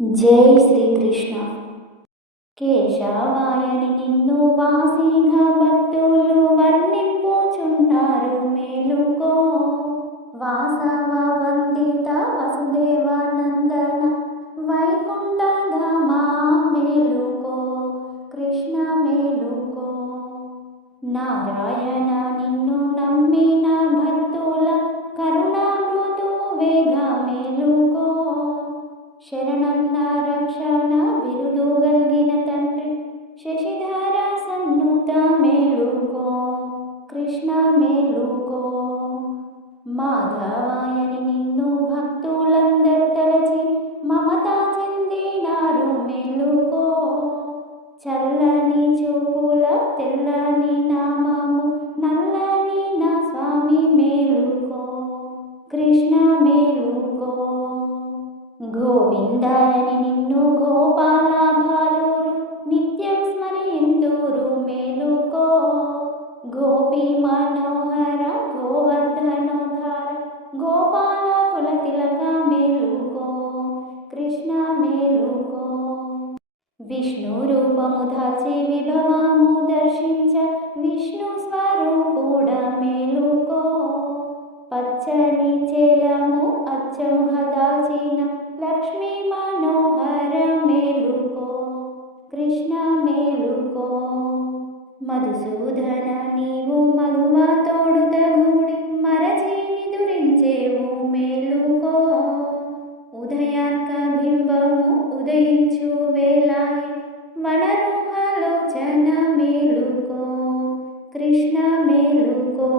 జై శ్రీకృష్ణ. కేశవాయని నిన్ను వాసిగా భక్తులు వర్ణింపుచున్నారు మేలుకో. వాసవ వందిత వసుదేవానందన వైకుంఠధామ మేలుకో. కృష్ణ మేలుకో. నారాయణ నిన్ను నమ్మిన భక్తుల కరుణామృదు వేగ మేలుకో. శరణన్న రక్షణ బిరుదు గల్గిన తండ్రి శశిధర సన్నుత మేలుకో. కృష్ణ మేలుకో. మాధవాయని నిన్ను భక్తులందరూ తలచి మమత చెందినారు మేలుకో. చల్లని చూపుల తెల్లని నామము నల్లని నా స్వామి మేలుకో. కృష్ణ మేలుకో. గోవిందాయని నిన్ను గోపాల బాలురు నిత్యం స్మరింతురు మేలుకో. గోపీ మనోహర గోవర్ధనోధార గోపాల కుల తిలక మేలుకో. కృష్ణ మేలుకో. విష్ణు రూపము దాల్చి విభవము దర్శించ విష్ణు స్వరూపుడ మేలుకో. పచ్చని చేలము అచ్చముగా దాల్చిన లక్ష్మీ మనోహర మేలుకో. కృష్ణ మేలుకో. మధుసూదన నీవు మగువ తోడుతగూడి మరచి నిదురించేవు మేలుకో. ఉదయార్క బింబము ఉదయించు వేళాయి వనరుహాలోచన మేలుకో. కృష్ణ మేలుకో.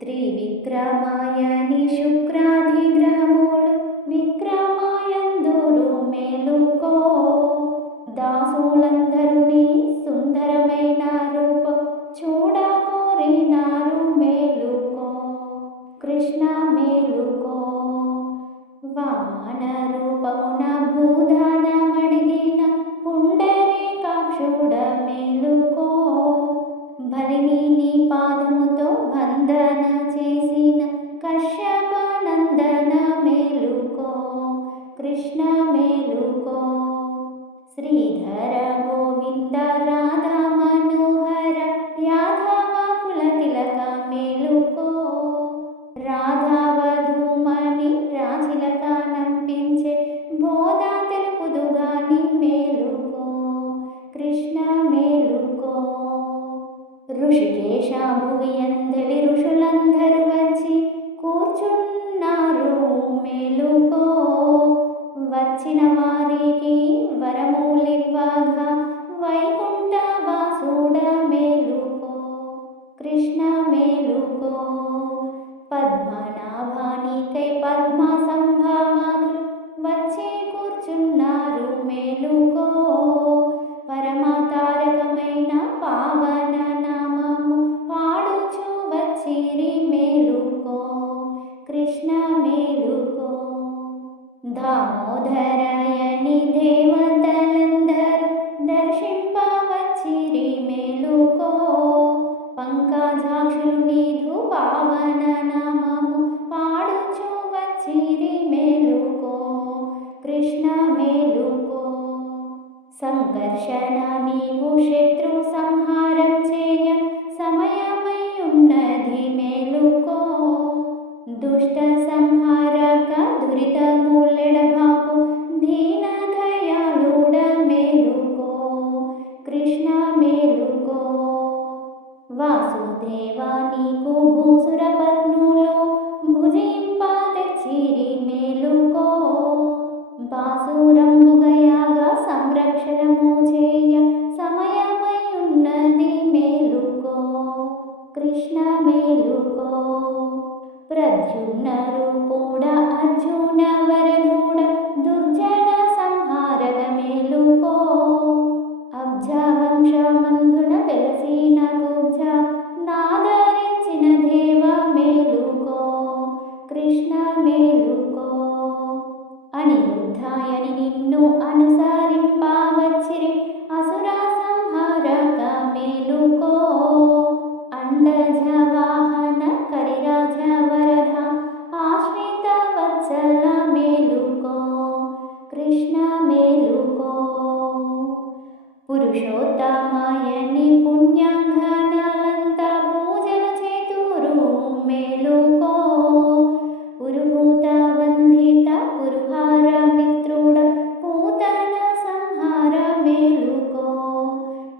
త్రివిక్రమాయని శుక్రాధిగ్రహములు విక్రమాయందురు మేలుకో. దాసులందరూ నీ సుందరమైన రూపం చూడకోరినారు మేలుకో. కృష్ణ మేలుకో. వామన రూపమున భూదానమడిగిన పుండరీకాక్షుడ మేలుకో. బలిని నీ పాదముతో వందన చేసిన కశ్యపనందన మేలుకో. కృష్ణ మేలుకో. శ్రీధర గోవింద రాధా మనోహర యాదవ కుల తిలక మేలుకో. రాధావధూమణి రాచిలక నంపించే బోధ తెలుపుదుగాని మేలుకో. కృష్ణ మేలుకో. ఋషికేశ భువి అందలి ఋషులందరూ వచ్చి కూర్చున్నారు మేలుకో. వచ్చిన వారికి వరములివ్వగా వైకుంఠ వాసుడ మేలుకో. కృష్ణ మేలుకో. పద్మనాభానికై పద్మ సంభావాదులు వచ్చి కూర్చున్నారు మేలుకో. పరమతారకమైన పావన నామము పాడుచు వచ్చిరి మేలుకో. కృష్ణ మేలుకో. దామోదరాయని దేవతలందరూ దర్శింపవచ్చిరి మేలుకో. పంకజాక్షులు నీదు పావన నామము పాడుచు వచ్చిరి మేలుకో. కృష్ణ మేలుకో. సంకర్షణ నీవు శత్రు సంహారం చేయ సమయమై ఉన్నది మేలుకో. దుష్ట సంహారక దురితములెడబాపు దీన దయాళుడ మేలుకో. కృష్ణ మేలుకో. వాసుదేవా నీకు భూసుర పత్నులు భుజింప తెచ్చిరి మేలుకో. బాసురంబుగయాగా సంరక్షణము చేయ సమయమై ఉన్నది మేలుకో. కృష్ణ మేలుకో. ప్రద్యుమ్న రూపుడ అర్జున వరదూడ దుర్జన సంహారక మేలుకో. అబ్జ వంశమందున వెలసిన కుబ్జ నాదరించిన దేవ మేలుకో. కృష్ణ మేలుకో. అనిరుద్ధాయని నిన్ను అనుసరింపవచ్చిరి అసుర సంహారక మేలుకో. అండజ వాహన కరిరాజ వరద ఆశ్రిత వత్సల మేలుకో. కృష్ణ పురుషోత్తమాయని పుణ్యాంగనాలంతా పూజలు చేతురు మేలుకో. పురుహూత వందిత పురుహార మిత్రుడ పూతన సంహార మేలుకో.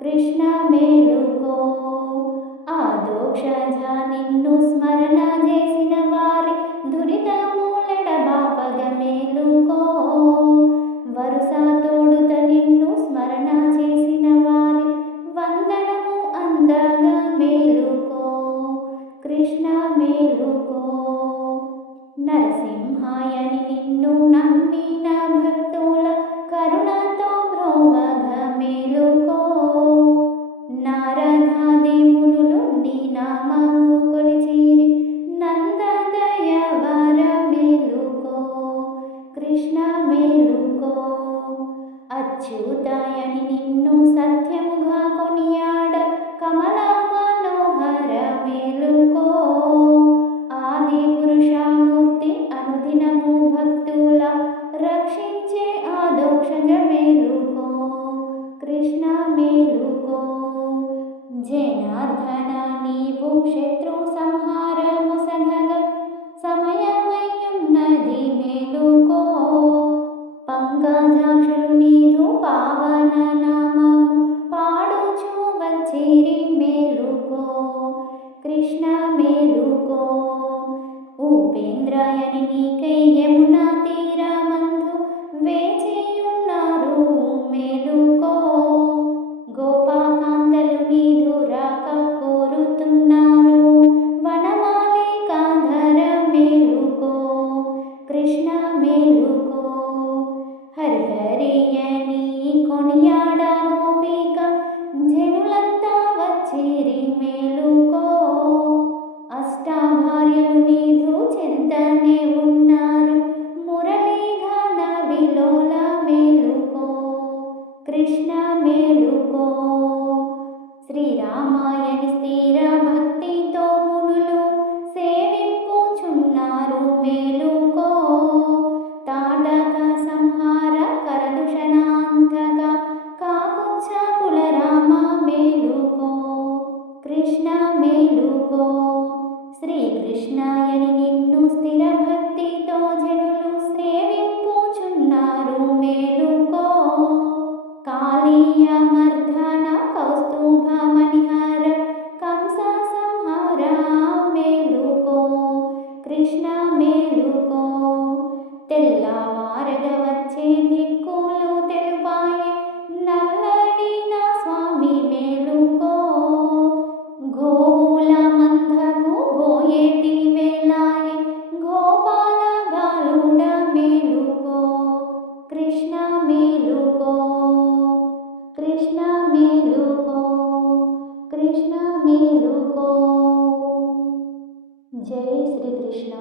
కృష్ణ మేలుకో. ఆదోక్షజ నిన్ను స్మరణ చేసిన వారి దురితములెడ బాపగ మేలుకో. వరుస తోడుత నిన్ను స్మరణ చేసిన వారి వందనము అందగా మేలుకో. కృష్ణ మేలుకో. నరసింహాయని నిన్ను నమ్మిన భక్తుల కరుణతో బ్రోవగ మేలుకో. నారదాది మునులు నీ నామము కొలిచిరి నందదయవర మేలుకో. కృష్ణ మేలుకో. అచ్యుతాయని నిన్ను సత్యముగా కొనియాడ కమల మనోహర మేలుకో. ఆది పురుషమూర్తి అనుదినము భక్తుల రక్షించే ఆదోక్షజ మేలుకో. కృష్ణ మేలుకో. జనార్దన నీవు శత్రు సంహారము సనగ సమయమయ్యున్నది మేలుకో. పంకజాక్షులు నీదు పావన నామము పాడుచు వచ్చిరి మేలుకో. కృష్ణ మేలుకో. ఉపేంద్రాయని నీకై యమునా తీరమందు వేచియున్నారు మేలుకో. గోపాకాంతలు నీదు రాక కోరుతున్నారు వనమాలికాధర మేలుకో. కృష్ణ మేలుకో. హరిహరియని కొనియాడ గోపిక జనులంతా వచ్చిరి మేలుకో. అష్టాభార్యలు నీదు చెంతనే ఉన్నారు మురళీగాన విలోల మేలుకో. కృష్ణ మేలుకో. శ్రీరామాయని స్థిర భక్తితో మునులు సేవింపుచున్నారు మేలుకో. తాటక సంహార కరదూషణాంతక కాకుచ్చ కులరామ మేలుకో. కృష్ణ మేలుకో. శ్రీకృష్ణాయని నిన్ను స్థిర భక్తితో జనులు సేవింపుచున్నారు మేలుకో. కాళీయ మర్దన కౌస్తుభ మణిహార కంస సంహార మేలుకో. కృష్ణ మేలుకో. తెల్లవారగ వచ్చే దిక్కులు తెలుపాయే నల్లడి నా స్వామి మేలుకో. గోవుల మందకు పోయేటి వేలాయే గోపాల బాలుడ మేలుకో. కృష్ణ మేలుకో. కృష్ణ మేలుకో. కృష్ణ మేలుకో. జై శ్రీకృష్ణ.